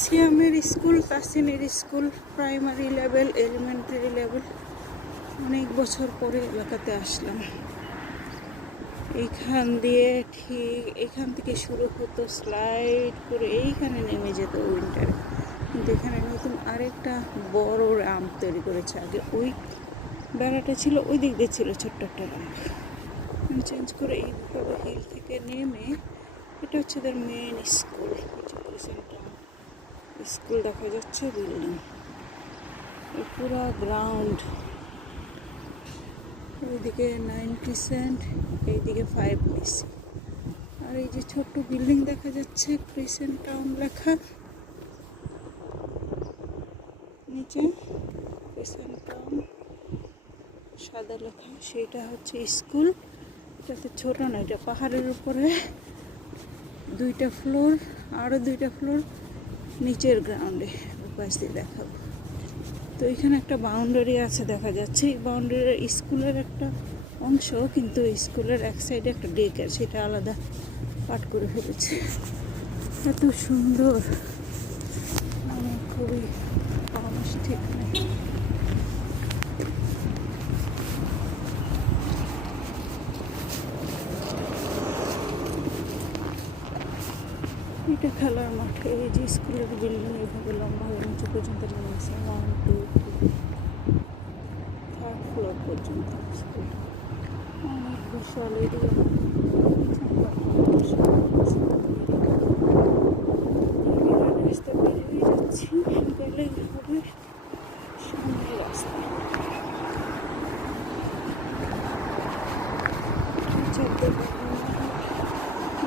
সিয়ামের স্কুল, তাসিনের school, primary level, elementary level. অনেক বছর পরে এলাকাতে আসলাম। এইখান দিয়ে ঠিক এইখান থেকে শুরু হতো, স্লাইড করে এইখানে নেমে যেত উইন্টারে। কিন্তু এখানে নতুন আরেকটা বড় রাম্প তৈরি করেছে। আগে ওই বেড়াটা ছিল, ওই দিক দিয়ে ছিল ছোট্ট একটা রাম্প, চেঞ্জ করে এইভাবে হিল থেকে নেমে এটা হচ্ছে তার মেন স্কুল। স্কুল দেখা যাচ্ছে, বিল্ডিং, পুরো গ্রাউন্ড। ওইদিকে 90 সেন্ট, এইদিকে 5 নিছি। আর এই যে ছোট্ট বিল্ডিং দেখা যাচ্ছে, ক্রিসেন্ট টাউন লেখা নিচে, ক্রিসেন্ট টাউন সাদা লেখা, সেটা হচ্ছে স্কুল। এটাতে ছোট না, এটা পাহাড়ের উপরে 2টা ফ্লোর, আরও 2টা ফ্লোর নিচের গ্রাউন্ডে। পাশ দিয়ে দেখাবো। তো এখানে একটা বাউন্ডারি আছে দেখা যাচ্ছে, এই বাউন্ডারির স্কুলের একটা অংশ, কিন্তু স্কুলের এক সাইডে একটা ডে কেয়ার, সেটা আলাদা পাট করে ফেলেছে। এত সুন্দর, মানে খুবই মানুষ ঠিক নেই। এটা খেলার মাঠে। এই যে স্কুলের বিল্ডিং এভাবে লম্বা হয়ে নিচে পর্যন্ত নেমেছে, 1, 2, 3, 3rd ফ্লোর পর্যন্ত স্কুল। অনেক বিশাল এরিয়া। রাস্তা বের হয়ে যাচ্ছি, গেলেই হবে সামনে রাস্তা।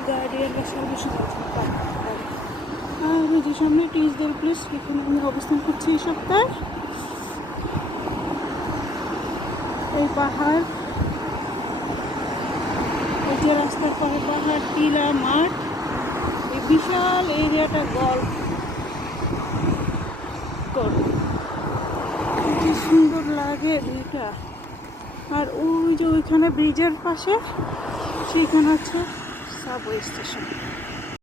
গার্ডিয়ানরা সঙ্গে সঙ্গে আর ওই যে সামনে টিজডেল প্লেস, এখানে আমি অবস্থান করছি এই সপ্তাহে। এই পাহাড়, এই যে রাস্তার পরে পাহাড়, টিলা, মাঠ, এই বিশাল এরিয়াটা গল্ফ করে, কি সুন্দর লাগে ভিউটা। আর ওই যে ওইখানে ব্রিজের পাশে, সেইখানে হচ্ছে সাবওয়ে স্টেশন।